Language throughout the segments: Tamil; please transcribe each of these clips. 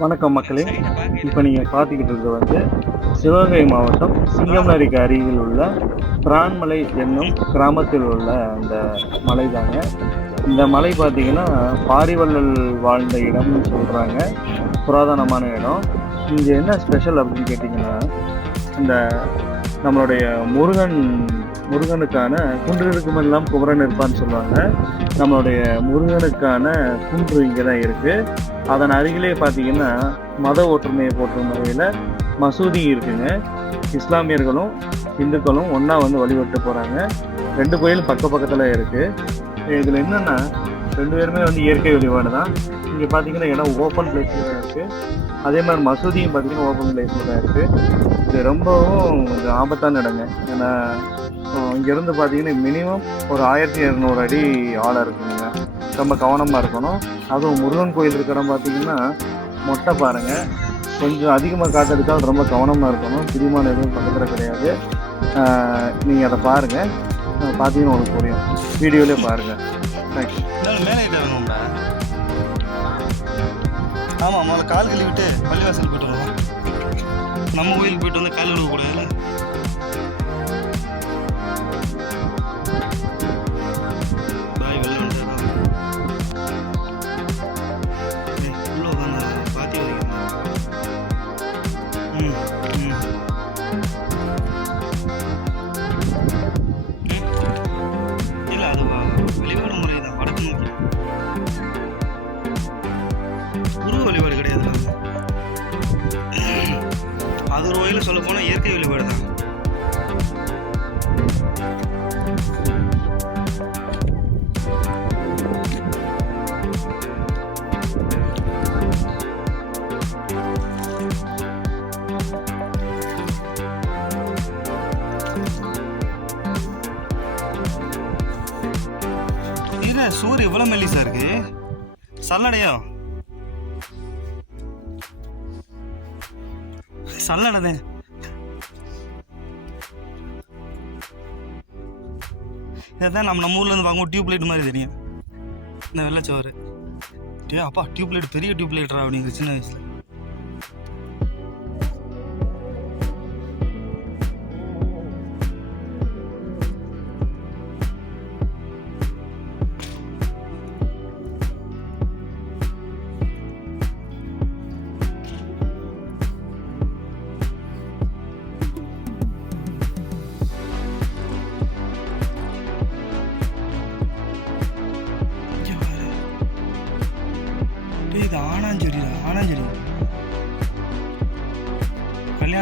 வணக்கம் மக்களே. இப்போ நீங்கள் பார்த்துக்கிட்டு இருக்கிறது வந்து சிவகங்கை மாவட்டம் சிங்கம்நரிக்கு அருகில் உள்ள பிரான்மலை என்னும் கிராமத்தில் உள்ள அந்த மலை தாங்க இந்த மலை பார்த்தீங்கன்னா பாரிவள்ளல் வாழ்ந்த இடம்னு சொல்கிறாங்க புராதனமான இடம். இங்கே என்ன ஸ்பெஷல் அப்படின்னு கேட்டிங்கன்னா இந்த நம்மளுடைய முருகன் முருகனுக்கான குன்றிருக்கும் எல்லாம் குமரன் இருப்பான்னு சொல்லுவாங்க. நம்மளுடைய முருகனுக்கான குன்று இங்கே தான் இருக்குது அதன் அருகிலே பார்த்தீங்கன்னா மத ஒற்றுமையை போற்றும் வகையில் மசூதி இருக்குங்க. இஸ்லாமியர்களும் இந்துக்களும் ஒன்றா வந்து வழிபட்டு போகிறாங்க ரெண்டு கோயிலும் பக்க பக்கத்தில் இருக்குது இதில் என்னென்னா ரெண்டு பேருமே வந்து இயற்கை வழிபாடு தான். இங்கே பார்த்தீங்கன்னா இடம் ஓப்பன் பிளேஸில் தான் இருக்குது அதே மாதிரி மசூதியும் பார்த்தீங்கன்னா ஓப்பன் பிளேஸில் தான் இருக்குது இது ரொம்பவும் கொஞ்சம் ஆபத்தான இடங்க. ஏன்னா இங்கேருந்து பார்த்தீங்கன்னா மினிமம் ஒரு ஆயிரத்தி இரநூறு அடி ஆழம் இருக்குங்க. ரொம்ப கவனமாக இருக்கணும். அதுவும் முருகன் கோயில் இருக்கிற இடம் பார்த்தீங்கன்னா மொட்டை பாருங்க. கொஞ்சம் அதிகமாக காத்தெடுத்தால் ரொம்ப கவனமாக இருக்கணும். பிரிமான எதுவும் பக்கத்தில் கிடையாது. நீங்கள் அதை பாருங்கள் பார்த்தீங்கன்னா உங்களுக்கு புரியும். வீடியோலேயே பாருங்கள் தேங்க்ஸ் இருந்தாலும் மேலே ஏறிட்டு ஆமாம் முதல்ல கால் கழுவிட்டு பள்ளிவாசல் போயிட்டு வருவோம். நம்ம கோயிலுக்கு போயிட்டு வந்து கால் கழுவக்கூடாதுல்ல? ஒரு வகையில் சொல்ல போனால் இயற்கை வழிபாடு தான். சூர் எவ்வளோ மெல்லிசா இருக்கு? சல்லடையா? சல்லடனே. இதான் நம்ம நம்ம ஊர்லேருந்து வாங்குவோம் டியூப் லைட் மாதிரி தெரியும். இந்த வெள்ளச்சோறு டே அப்பா டியூப் லைட் பெரிய டியூப் லைட்ரா அப்படிங்கிற சின்ன வயசில்.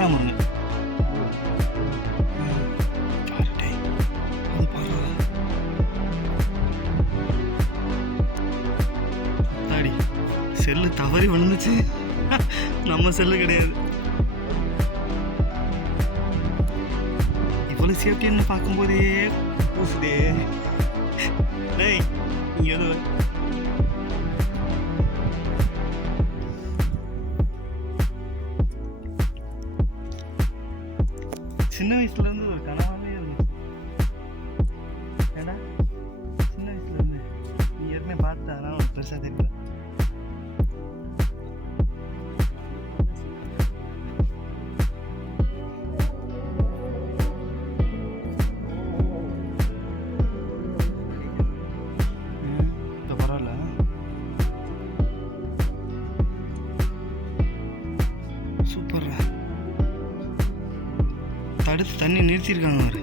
கல்யாண முருங்கை செல்லு தவறி விழுந்துச்சு. நம்ம செல்லு கிடையாது. இவ்வளவு சேஃப்டின்னு பார்க்கும்போதே பூசுதே. டேய் இங்க எது அதனால தெரியல பரவாயில்ல தடுத்து தண்ணி நிறுத்தியிருக்காங்க அவரு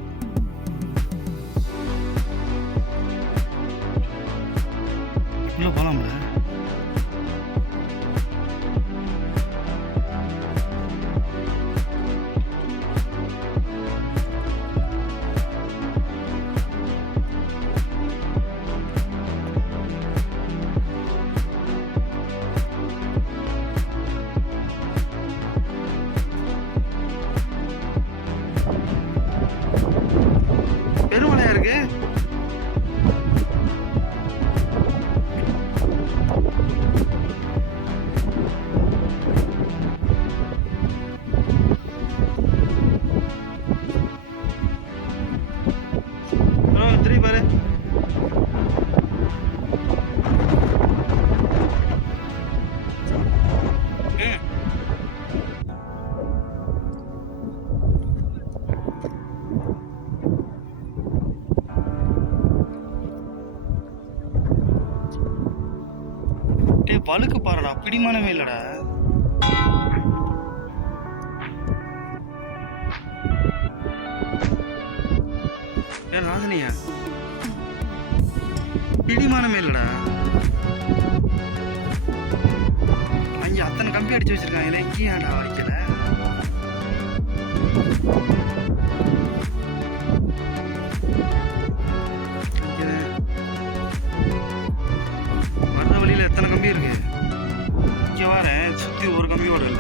பழுக்கு பாருடா பிடிமானமே இல்லடா. ஏன் ராஜனியா பிடிமானமே இல்லடா. ஐயா அத்தனை கம்பி அடிச்சு வச்சிருக்காங்க ஏன்டா வைக்கல வேற சுத்தி ஒரு கம்பி வரல